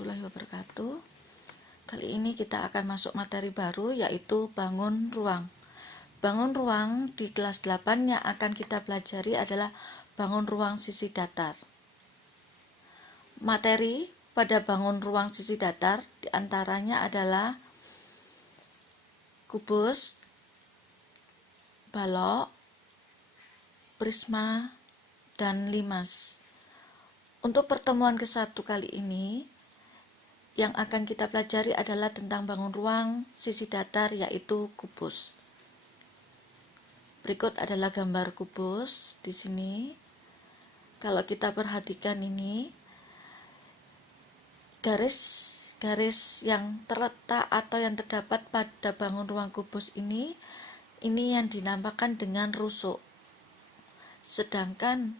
warahmatullahi wabarakatuh. Kali ini kita akan masuk materi baru, yaitu bangun ruang. Bangun ruang di kelas 8 yang akan kita pelajari adalah bangun ruang sisi datar. Materi pada bangun ruang sisi datar diantaranya adalah kubus, balok, prisma, dan limas. Untuk pertemuan ke-1 kali ini, yang akan kita pelajari adalah tentang bangun ruang sisi datar, yaitu kubus. Berikut adalah gambar kubus di sini. Kalau kita perhatikan ini, garis-garis yang terletak atau yang terdapat pada bangun ruang kubus ini yang dinamakan dengan rusuk. Sedangkan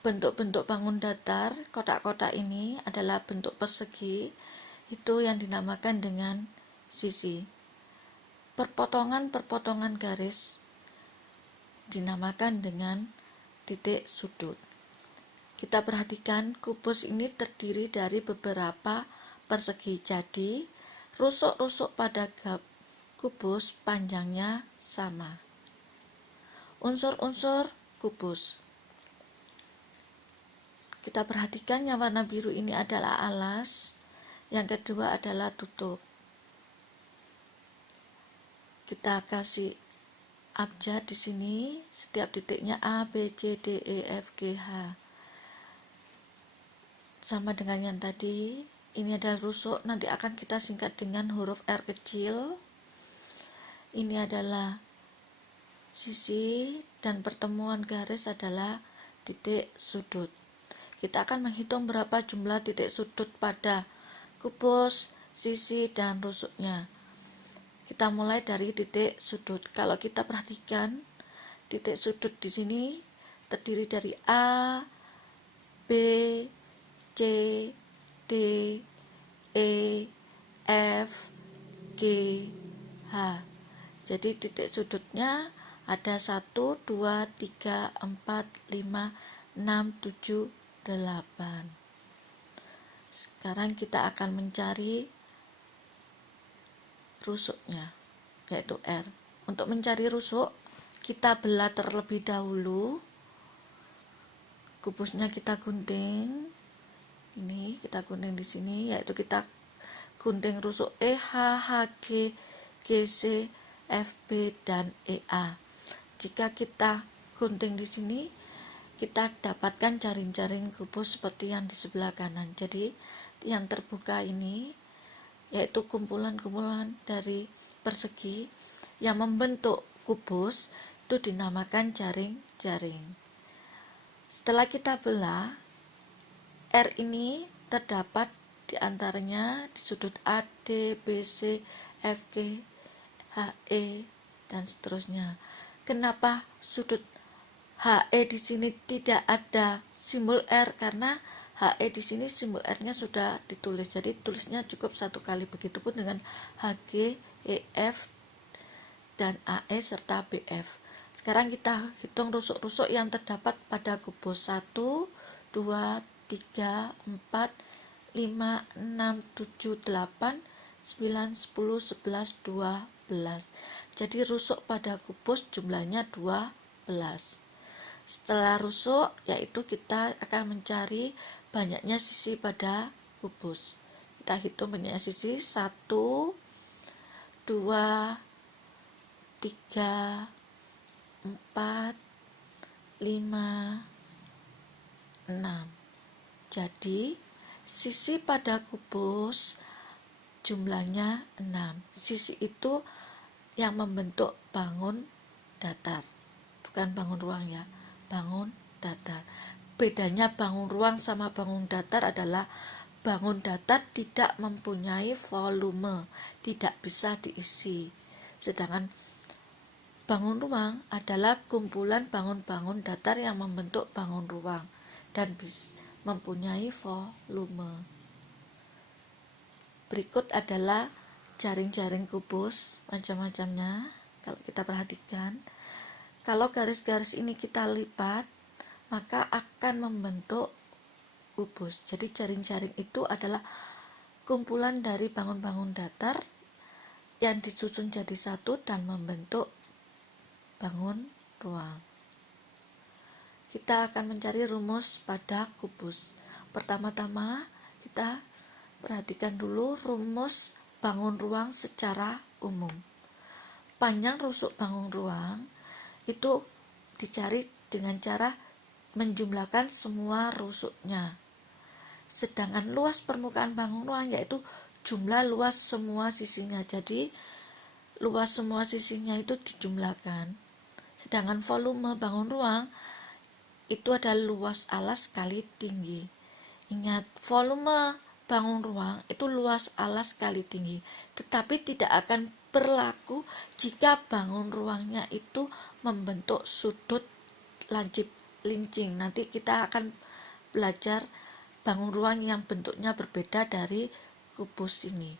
bentuk-bentuk bangun datar, kotak-kotak ini adalah bentuk persegi, itu yang dinamakan dengan sisi. Perpotongan-perpotongan garis dinamakan dengan titik sudut. Kita perhatikan kubus ini terdiri dari beberapa persegi, jadi rusuk-rusuk pada kubus panjangnya sama. Unsur-unsur kubus. Kita perhatikan yang warna biru ini adalah alas, yang kedua adalah tutup. Kita kasih abjad di sini, setiap titiknya A, B, C, D, E, F, G, H. Sama dengan yang tadi, ini adalah rusuk, nanti akan kita singkat dengan huruf R kecil. Ini adalah sisi, dan pertemuan garis adalah titik sudut. Kita akan menghitung berapa jumlah titik sudut pada kubus, sisi, dan rusuknya. Kita mulai dari titik sudut. Kalau kita perhatikan, titik sudut di sini terdiri dari A, B, C, D, E, F, G, H. Jadi titik sudutnya ada 1, 2, 3, 4, 5, 6, 7, 8. Sekarang kita akan mencari rusuknya, yaitu R. Untuk mencari rusuk, kita belah terlebih dahulu. Kubusnya kita gunting. Ini kita gunting di sini, yaitu kita gunting rusuk E, H, H, G, G, C, F, B, dan E, A. Jika kita gunting di sini, kita dapatkan jaring-jaring kubus seperti yang di sebelah kanan. Jadi yang terbuka ini yaitu kumpulan-kumpulan dari persegi yang membentuk kubus, itu dinamakan jaring-jaring. Setelah kita belah, R ini terdapat di antaranya di sudut A, D, B, C, F, G, H, E, dan seterusnya. Kenapa sudut HE di sini tidak ada simbol R? Karena HE di sini simbol R-nya sudah ditulis, jadi tulisnya cukup satu kali. Begitupun dengan HG, EF, dan AE serta BF. Sekarang kita hitung rusuk-rusuk yang terdapat pada kubus 1, 2, 3, 4, 5, 6, 7, 8, 9, 10, 11, 12. Jadi rusuk pada kubus jumlahnya 12. Setelah rusuk, yaitu kita akan mencari banyaknya sisi pada kubus. Kita hitung banyaknya sisi 1, 2, 3, 4, 5, 6. Jadi sisi pada kubus jumlahnya 6. Sisi itu yang membentuk bangun datar, bukan bangun ruang ya, bangun datar. Bedanya bangun ruang sama bangun datar adalah bangun datar tidak mempunyai volume, tidak bisa diisi. Sedangkan bangun ruang adalah kumpulan bangun-bangun datar yang membentuk bangun ruang dan mempunyai volume. Berikut adalah jaring-jaring kubus macam-macamnya. Kalau kita perhatikan, kalau garis-garis ini kita lipat, maka akan membentuk kubus. Jadi jaring-jaring itu adalah kumpulan dari bangun-bangun datar yang disusun jadi satu dan membentuk bangun ruang. Kita akan mencari rumus pada kubus. Pertama-tama kita perhatikan dulu rumus bangun ruang secara umum. Panjang rusuk bangun ruang itu dicari dengan cara menjumlahkan semua rusuknya. Sedangkan luas permukaan bangun ruang yaitu jumlah luas semua sisinya. Jadi luas semua sisinya itu dijumlahkan. Sedangkan volume bangun ruang itu adalah luas alas kali tinggi. Ingat, volume bangun ruang itu luas alas kali tinggi, tetapi tidak akan berlaku jika bangun ruangnya itu membentuk sudut lancip lincing. Nanti kita akan belajar bangun ruang yang bentuknya berbeda dari kubus ini.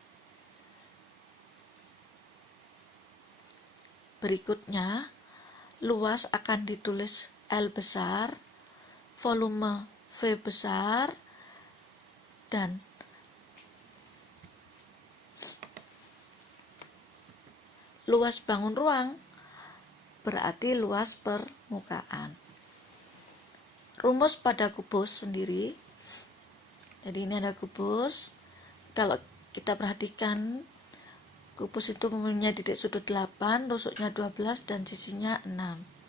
Berikutnya, luas akan ditulis L besar, volume V besar, dan luas bangun ruang berarti luas permukaan. Rumus pada kubus sendiri. Jadi ini ada kubus. Kalau kita perhatikan, kubus itu mempunyai titik sudut 8, rusuknya 12 dan sisinya 6.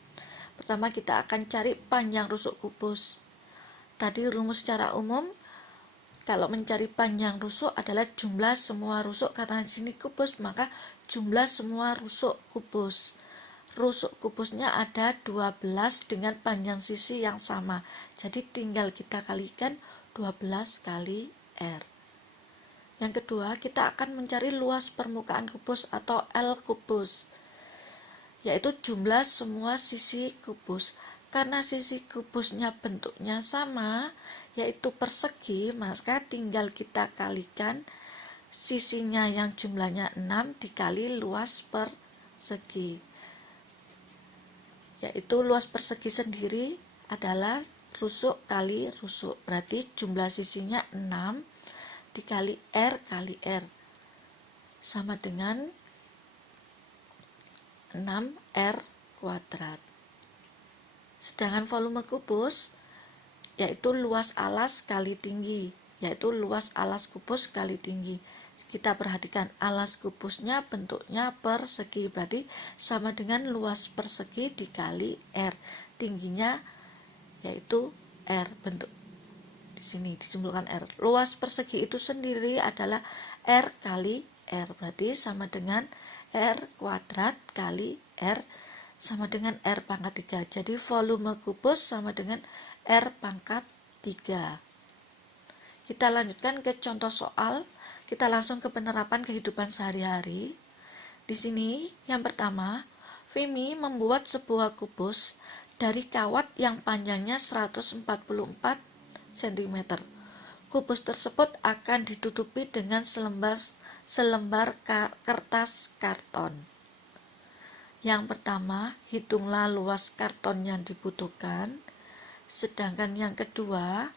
Pertama kita akan cari panjang rusuk kubus. Tadi rumus secara umum, kalau mencari panjang rusuk adalah jumlah semua rusuk, karena di sini kubus maka jumlah semua rusuk kubus. Rusuk kubusnya ada 12 dengan panjang sisi yang sama. Jadi tinggal kita kalikan 12 kali R. Yang kedua, kita akan mencari luas permukaan kubus atau L kubus, yaitu jumlah semua sisi kubus. Karena sisi kubusnya bentuknya sama, yaitu persegi, maka tinggal kita kalikan sisinya yang jumlahnya 6 dikali luas persegi. Yaitu luas persegi sendiri adalah rusuk kali rusuk, berarti jumlah sisinya 6 dikali R kali R sama dengan 6R kuadrat. Sedangkan volume kubus yaitu luas alas kali tinggi, yaitu luas alas kubus kali tinggi. Kita perhatikan alas kubusnya bentuknya persegi, berarti sama dengan luas persegi dikali R. Tingginya yaitu R, bentuk di sini disimbolkan R. Luas persegi itu sendiri adalah R kali R, berarti sama dengan R kuadrat kali R sama dengan R pangkat 3. Jadi volume kubus sama dengan R pangkat 3. Kita lanjutkan ke contoh soal. Kita langsung ke penerapan kehidupan sehari-hari. Di sini yang pertama, Vimy membuat sebuah kubus dari kawat yang panjangnya 144 cm. Kubus tersebut akan ditutupi dengan selembar kertas karton. Yang pertama, hitunglah luas karton yang dibutuhkan. Sedangkan yang kedua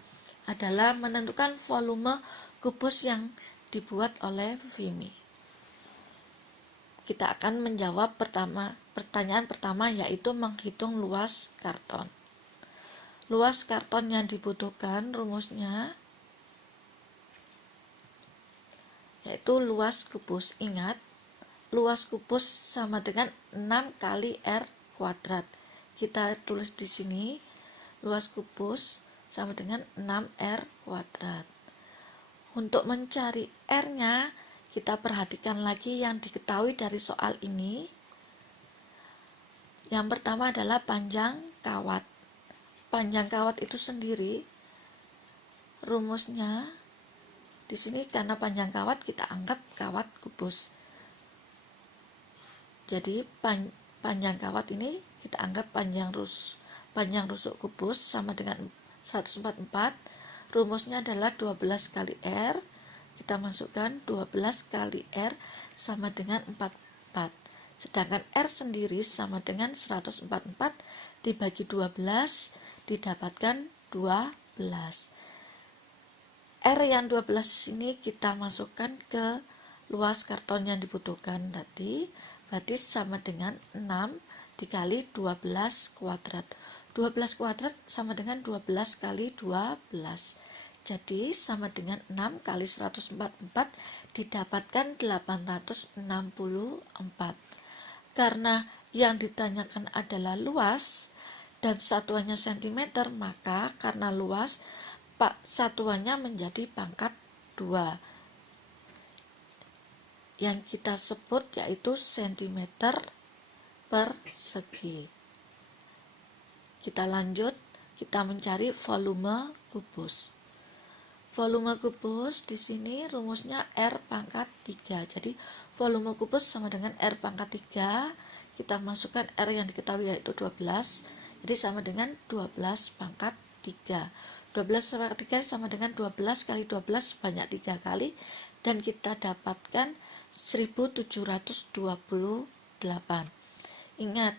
adalah menentukan volume kubus yang dibuat oleh Vimy. Kita akan menjawab pertanyaan pertama, yaitu menghitung luas karton. Luas karton yang dibutuhkan rumusnya yaitu luas kubus. Ingat, luas kubus sama dengan 6 kali R kuadrat. Kita tulis di sini luas kubus sama dengan 6R kuadrat. Untuk mencari R-nya, kita perhatikan lagi yang diketahui dari soal ini. Yang pertama adalah panjang kawat. Panjang kawat itu sendiri rumusnya di sini, karena panjang kawat kita anggap kawat kubus. Jadi panjang kawat ini kita anggap panjang rusuk kubus sama dengan 144. Rumusnya adalah 12 kali R. Kita masukkan 12 kali R sama dengan 44. Sedangkan R sendiri sama dengan 144 dibagi 12 didapatkan 12. R yang 12 ini kita masukkan ke luas karton yang dibutuhkan tadi, berarti sama dengan 6 dikali 12 kuadrat. 12 kuadrat sama dengan 12 kali 12. Jadi sama dengan 6 kali 144 didapatkan 864. Karena yang ditanyakan adalah luas dan satuannya cm, maka karena luas satuannya menjadi pangkat 2 yang kita sebut yaitu cm persegi. Kita lanjut, kita mencari volume kubus. Volume kubus di sini rumusnya R pangkat 3. Jadi volume kubus sama dengan R pangkat 3. Kita masukkan R yang diketahui yaitu 12. Jadi sama dengan 12 pangkat 3. 12 pangkat 3 sama dengan 12 kali 12 banyak 3 kali. Dan kita dapatkan 1728. Ingat,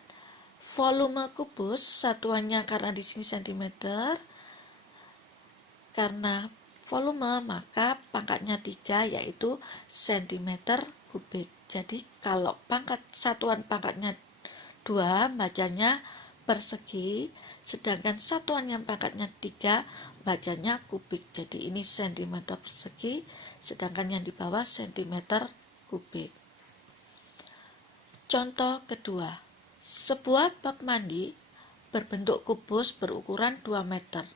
volume kubus satuannya karena di sini cm. Karena volume maka pangkatnya 3 yaitu cm kubik. Jadi kalau satuan pangkatnya 2 bacanya persegi, sedangkan satuan yang pangkatnya 3 bacanya kubik. Jadi ini cm persegi, sedangkan yang di bawah cm kubik. Contoh kedua, sebuah bak mandi berbentuk kubus berukuran 2 meter.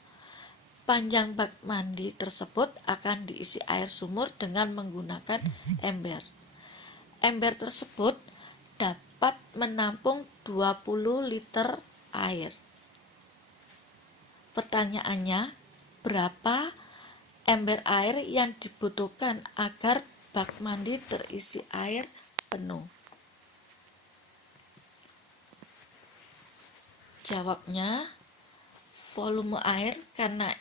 Panjang bak mandi tersebut akan diisi air sumur dengan menggunakan ember. Ember tersebut dapat menampung 20 liter air. Pertanyaannya, berapa ember air yang dibutuhkan agar bak mandi terisi air penuh? Jawabnya, volume air karena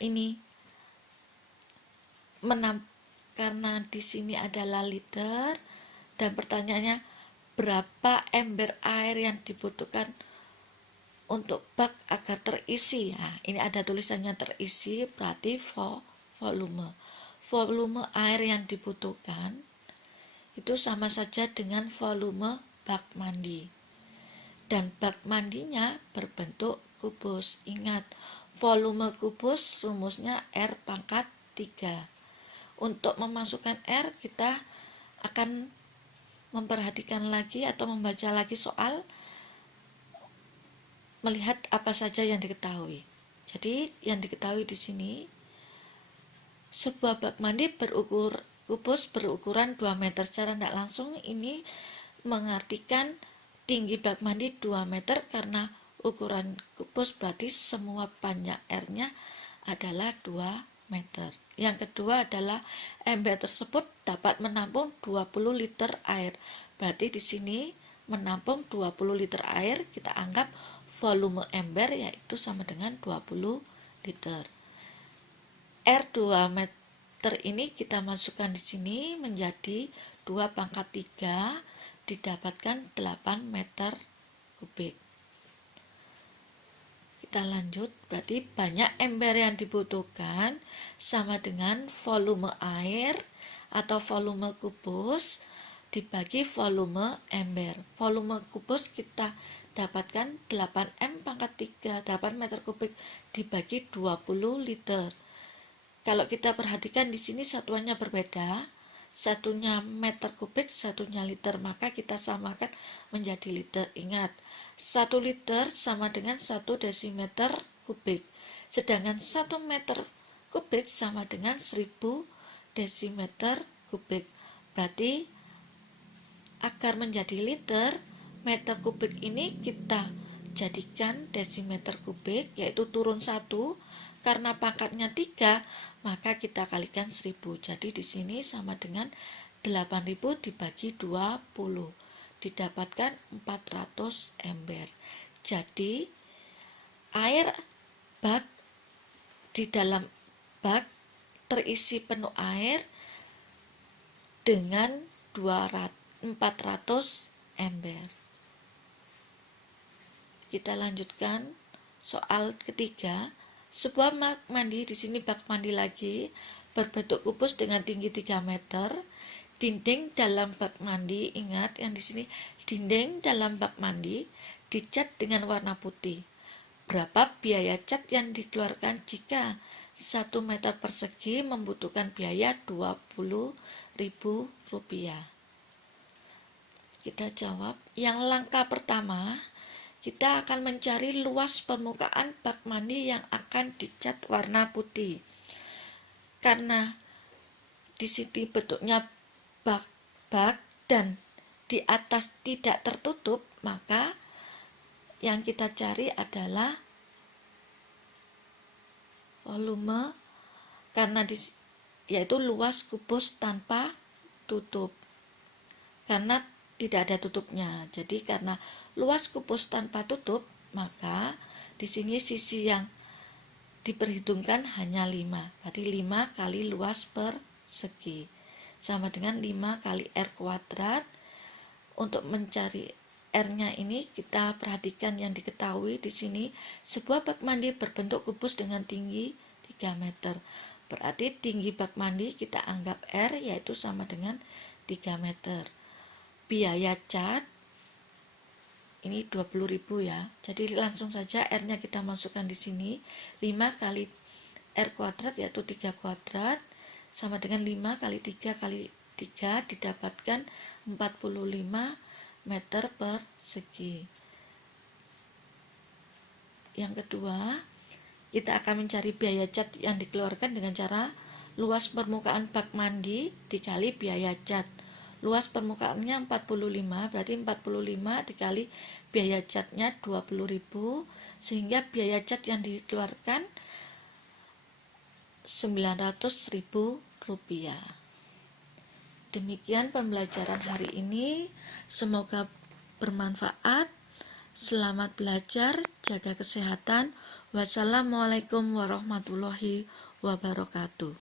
karena di sini adalah liter, dan pertanyaannya berapa ember air yang dibutuhkan untuk bak agar terisi. Nah, ini ada tulisannya terisi, berarti volume. Volume air yang dibutuhkan itu sama saja dengan volume bak mandi. Dan bak mandinya berbentuk kubus. Ingat, volume kubus rumusnya R pangkat 3. Untuk memasukkan R, kita akan memperhatikan lagi atau membaca lagi soal, melihat apa saja yang diketahui. Jadi yang diketahui di sini, sebuah bak mandi kubus berukuran 2 meter. Secara tidak langsung ini mengartikan tinggi bak mandi 2 meter karena ukuran kubus, berarti semua panjang R-nya adalah 2 meter. Yang kedua adalah ember tersebut dapat menampung 20 liter air. Berarti di sini menampung 20 liter air, kita anggap volume ember yaitu sama dengan 20 liter. R 2 meter ini kita masukkan di sini menjadi 2 pangkat 3, didapatkan 8 meter kubik. Kita lanjut, berarti banyak ember yang dibutuhkan sama dengan volume air atau volume kubus dibagi volume ember. Volume kubus kita dapatkan 8M pangkat 3, 8 meter kubik dibagi 20 liter. Kalau kita perhatikan di sini satuannya berbeda, satunya meter kubik, satunya liter, maka kita samakan menjadi liter. Ingat, 1 liter sama dengan 1 desimeter kubik, sedangkan 1 meter kubik sama dengan 1000 desimeter kubik. Berarti agar menjadi liter, meter kubik ini kita jadikan desimeter kubik, yaitu turun 1, karena pangkatnya 3, maka kita kalikan 1000. Jadi di sini sama dengan 8000 dibagi 20, didapatkan 400 ember. Jadi air bak di dalam bak terisi penuh air dengan 400 ember. Kita lanjutkan soal ketiga. Sebuah bak mandi, di sini bak mandi lagi, berbentuk kubus dengan tinggi 3 meter. Dinding dalam bak mandi, ingat yang di sini dinding dalam bak mandi dicat dengan warna putih. Berapa biaya cat yang dikeluarkan jika 1 meter persegi membutuhkan biaya Rp20.000? Kita jawab, yang langkah pertama, kita akan mencari luas permukaan bak mandi yang akan dicat warna putih. Karena di sini bentuknya bak dan di atas tidak tertutup, maka yang kita cari adalah volume, karena yaitu luas kubus tanpa tutup, karena tidak ada tutupnya. Jadi karena luas kubus tanpa tutup, maka di sini sisi yang diperhitungkan hanya 5. Berarti 5 kali luas persegi sama dengan 5 kali R kuadrat. Untuk mencari R-nya ini kita perhatikan yang diketahui di sini, sebuah bak mandi berbentuk kubus dengan tinggi 3 meter. Berarti tinggi bak mandi kita anggap R, yaitu sama dengan 3 meter. Biaya cat ini 20.000 ya. Jadi langsung saja R-nya kita masukkan di sini. 5 kali R kuadrat yaitu 3 kuadrat sama dengan 5 kali 3 kali 3 didapatkan 45 meter persegi. Yang kedua, kita akan mencari biaya cat yang dikeluarkan dengan cara luas permukaan bak mandi dikali biaya cat. Luas permukaannya 45, berarti 45 dikali biaya catnya 20.000, sehingga biaya cat yang dikeluarkan Rp900.000. Demikian pembelajaran hari ini, semoga bermanfaat. Selamat belajar, jaga kesehatan. Wassalamualaikum warahmatullahi wabarakatuh.